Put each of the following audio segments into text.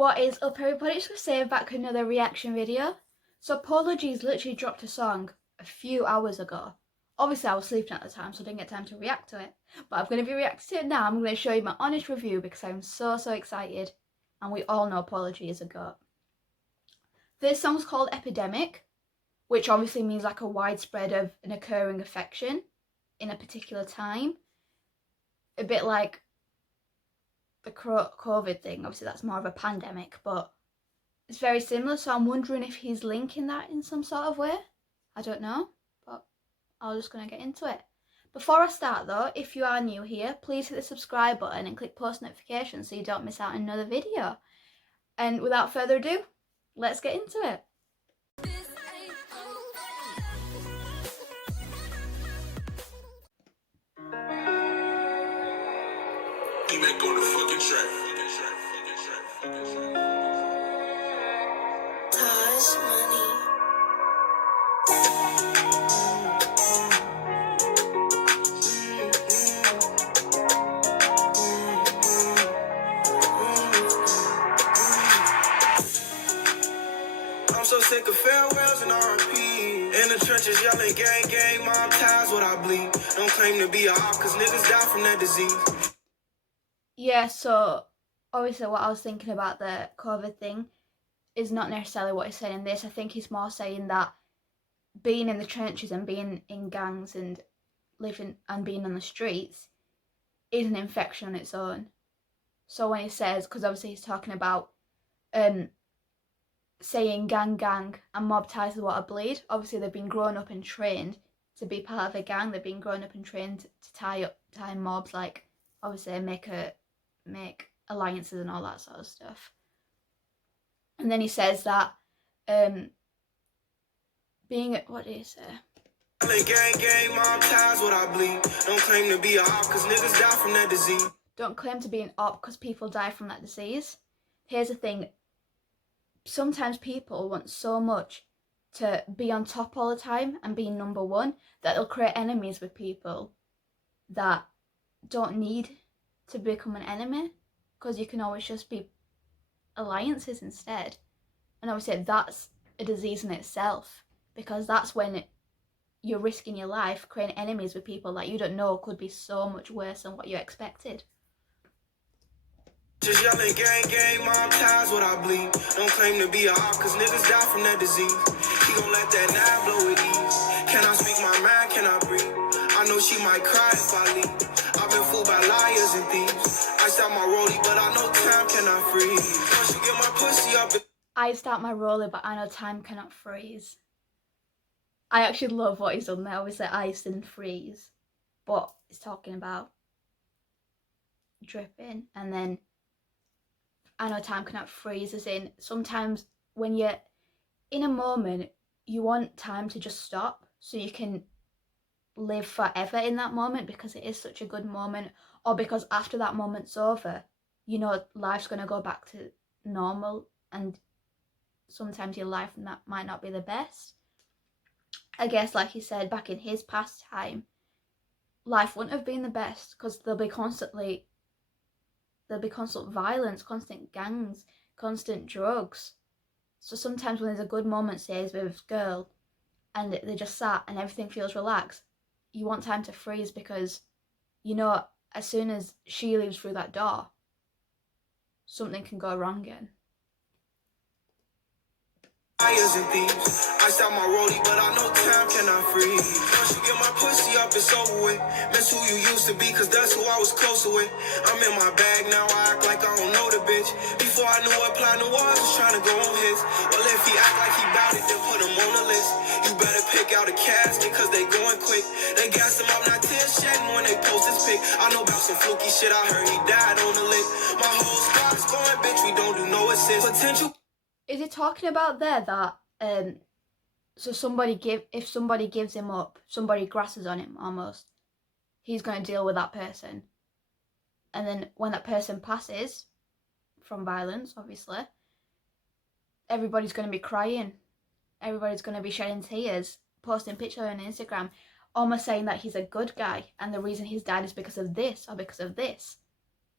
What is up, everybody? Just gonna say back another reaction video. So Polo G's literally dropped a song a few hours ago. Obviously I was sleeping at the time, so I didn't get time to react to it. But I'm gonna be reacting to it now. I'm gonna show you my honest review because I'm so excited. And we all know Polo G is a goat. This song's called Epidemic, which obviously means like a widespread of an occurring affection in a particular time. A bit like the COVID thing. Obviously that's more of a pandemic, but it's very similar, so I'm wondering if he's linking that in some sort of way. I don't know, but I'm just gonna get into it. Before I start though, if you are new here, please hit the subscribe button and click post notifications so you don't miss out on another video. And without further ado, let's get into it. Epidemic on the fucking track. Tosh money. I'm so sick of farewells and R.I.P. In the trenches yelling gang, gang, mom ties what I bleed. Don't claim to be a op, cause niggas die from that disease. Yeah, so obviously what I was thinking about the COVID thing is not necessarily what he's saying in this. I think he's more saying that being in the trenches and being in gangs and living and being on the streets is an infection on its own. So when he says, because obviously he's talking about saying gang gang and mob ties is what I bleed, obviously they've been grown up and trained to be part of a gang. They've been grown up and trained to tie mobs, like obviously make alliances and all that sort of stuff. And then he says that being, what did he say? Gang, gang, mom ties what I bleed. Don't claim to be a op, cause niggas die from that disease. Don't claim to be an op because people die from that disease. Here's the thing. Sometimes people want so much to be on top all the time and be number one that they'll create enemies with people that don't need to become an enemy, because you can always just be alliances instead. And obviously that's a disease in itself, because that's when you're risking your life creating enemies with people that you don't know could be so much worse than what you expected. Just yelling gang, gang, mom ties what I bleed. Don't claim to be a op, cause niggas die from that disease. He gon' let that nine blow with ease. Can I speak my mind, can I breathe? I know she might cry if I leave. I've been fooled by liars and thieves. I start my rollie, but I know time cannot freeze. Once you get my pussy up, I start my roller, but I know time cannot freeze. I actually love what he's done there. Obviously ice and freeze, but he's talking about dripping, and then I know time cannot freeze, as in sometimes when you're in a moment you want time to just stop so you can live forever in that moment, because it is such a good moment, or because after that moment's over, you know life's going to go back to normal, and sometimes your life might not be the best. I guess, like he said, back in his past time, life wouldn't have been the best, because there'll be constant violence, constant gangs, constant drugs. So sometimes when there's a good moment, say, with this girl, and they just sat and everything feels relaxed, you want time to freeze, because you know as soon as she leaves through that door, something can go wrong again. liars and thieves. I start my rollie, but I know time cannot freeze. Once you get my pussy up, it's over with. Miss who you used to be, cause that's who I was closer with. I'm in my bag now, I act like I don't know the bitch. Before I knew what plan was, was trying to go on his. Well, if he act like he bout it, then put him on the list. You better pick out a casket, cause they going quick. They gas him up, not tears shedding when they post his pic. I know about some fluky shit, I heard he died on the lick. My whole squad is going, bitch, we don't do no assist. Potential. Is he talking about there that so if somebody gives him up, somebody grasses on him almost, he's going to deal with that person, and then when that person passes from violence, obviously everybody's going to be crying, everybody's going to be shedding tears, posting pictures on Instagram, almost saying that he's a good guy and the reason he's died is because of this or because of this,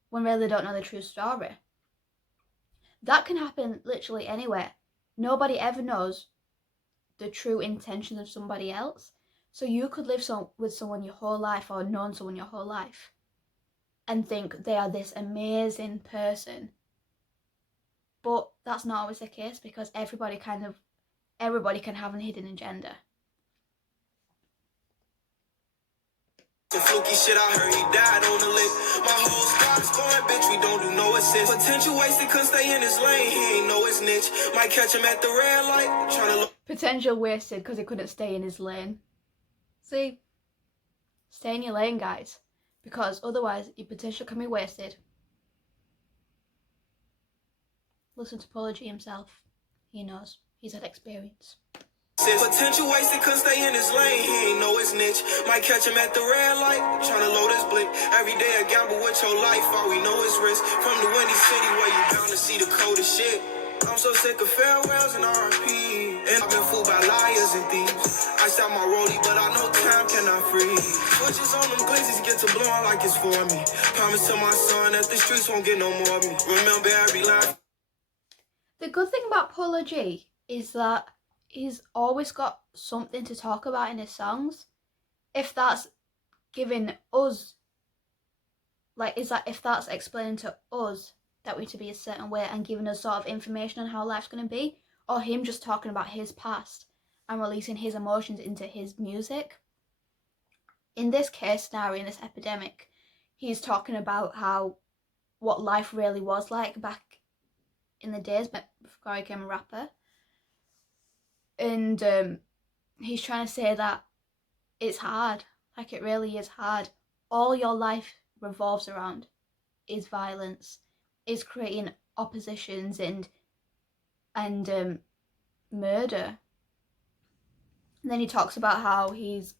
when really they don't know the true story. That can happen literally anywhere. Nobody ever knows the true intentions of somebody else. So you could live with someone your whole life, or known someone your whole life, and think they are this amazing person. But that's not always the case, because everybody can have a hidden agenda. Some fluky shit, I heard he died on the lick. My whole squad's going, bitch, we don't do no assist. Potential wasted, couldn't stay in his lane, he ain't know his niche. Might catch him at the red light, tryna look. Potential wasted because he couldn't stay in his lane. See? Stay in your lane, guys. Because otherwise, your potential can be wasted. Listen to Polo G himself. He knows. He's had experience. Potential wasted, couldn't stay in his lane, he ain't know his niche. Might catch him at the red light, tryna load his blick. Every day a gamble with your life, all we know is risk. From the windy city where you bound to see the coldest shit. I'm so sick of farewells and RP. And I've been fooled by liars and thieves. I shot my rollie, but I know time cannot freeze. Switches on them glazes get to blowing like it's for me. Promise to my son that the streets won't get no more of me. Remember every line. The good thing about Polo G is that he's always got something to talk about in his songs. If that's giving us, if that's explaining to us that we to be a certain way and giving us sort of information on how life's going to be, or him just talking about his past and releasing his emotions into his music. In this case scenario, in this epidemic, he's talking about what life really was like back in the days before I became a rapper. And he's trying to say that it's hard, like it really is hard. All your life revolves around is violence, is creating oppositions and murder. And then he talks about how he's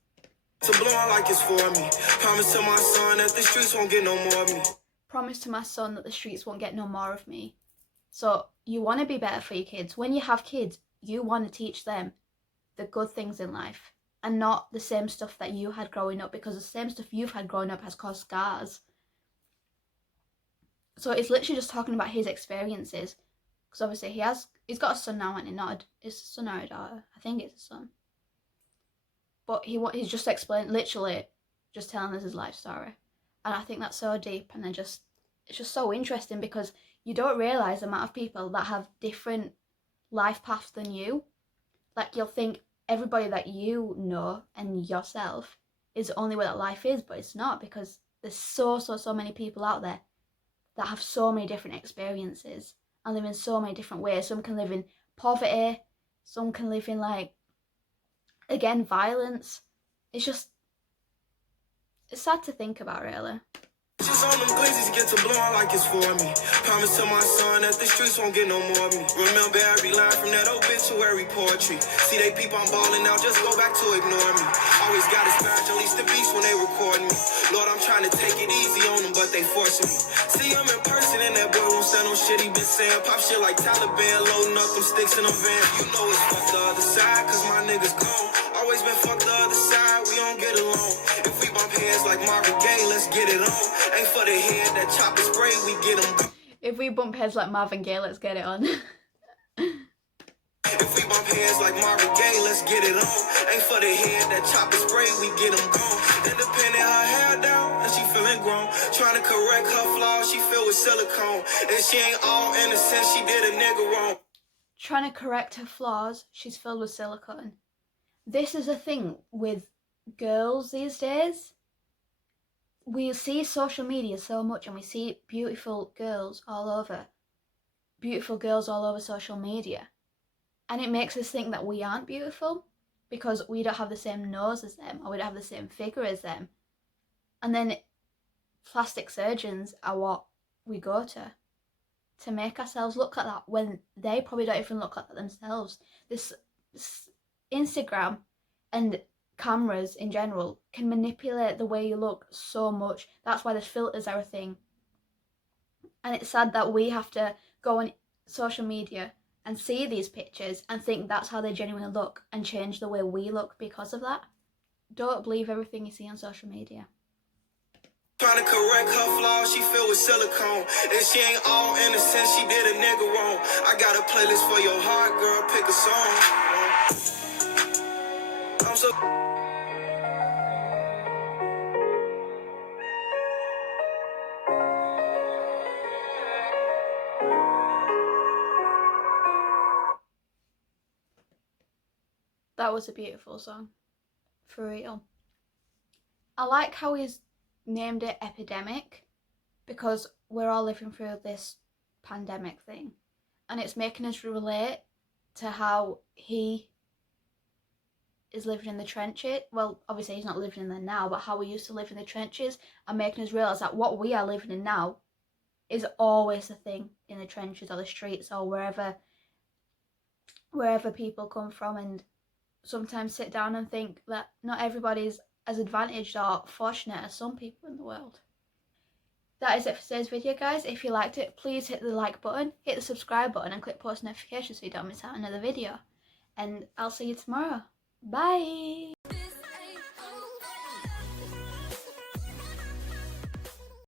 to blowing like it's for me. Promise to my son that the streets won't get no more of me. Promise to my son that the streets won't get no more of me. So you want to be better for your kids. When you have kids, you want to teach them the good things in life and not the same stuff that you had growing up, because the same stuff you've had growing up has caused scars. So it's literally just talking about his experiences, because obviously he's got a son now, and it's a son or a daughter. I think it's a son. But he's just literally just telling us his life story, and I think that's so deep, and it's just so interesting, because you don't realise the amount of people that have different life paths than you. Like, you'll think everybody that you know and yourself is the only way that life is, but it's not, because there's so many people out there that have so many different experiences and live in so many different ways. Some can live in poverty, some can live in, violence. It's sad to think about, really. Just on them glazes get to blowing like it's for me. Promise to my son that the streets won't get no more of me. Remember every line from that obituary poetry. See they peep, I'm balling now, just go back to ignore me. Always got to scratch, at least the beats when they record me. Lord, I'm trying to take it easy on them, but they forcing me. See him in person and that boy won't stand no shit he been saying. Pop shit like Taliban, loading up them sticks in a van. You know it's fuck the other side, cause my niggas gone. Always been fuck the other side, we don't get along. If we bump heads like Marvin Gaye, let's get it on. Ain't for the head, that chopper spray, we get them. If we bump heads like Marvin Gaye, let's get it on. If we bump heads like Marvin Gaye, let's get it on. Ain't for the head, that chopper spray, we get them gone. Independent, her hair down, and she feeling grown. Trying to correct her flaws, she filled with silicone. And she ain't all innocent, she did a nigga wrong. Trying to correct her flaws, she's filled with silicone. This is a thing with girls these days. We see social media so much, and we see beautiful girls all over social media, and it makes us think that we aren't beautiful because we don't have the same nose as them, or we don't have the same figure as them. And then plastic surgeons are what we go to make ourselves look like that, when they probably don't even look like that themselves. This Instagram and cameras in general can manipulate the way you look so much. That's why the filters are a thing. And it's sad that we have to go on social media and see these pictures and think that's how they genuinely look, and change the way we look because of that. Don't believe everything you see on social media. Trying to correct her flaws, she filled with silicone. And she ain't all innocent, she did a nigga wrong. I got a playlist for your heart, girl, pick a song. I'm so... That was a beautiful song, for real. I like how he's named it Epidemic, because we're all living through this pandemic thing, and it's making us relate to how he is living in the trenches. Well, obviously he's not living in them now, but how we used to live in the trenches, and making us realise that what we are living in now is always the thing in the trenches or the streets or wherever people come from, and sometimes sit down and think that not everybody's as advantaged or fortunate as some people in the world. That is it for today's video, guys. If you liked it, please hit the like button, hit the subscribe button and click post notifications so you don't miss out on another video. And I'll see you tomorrow. Bye!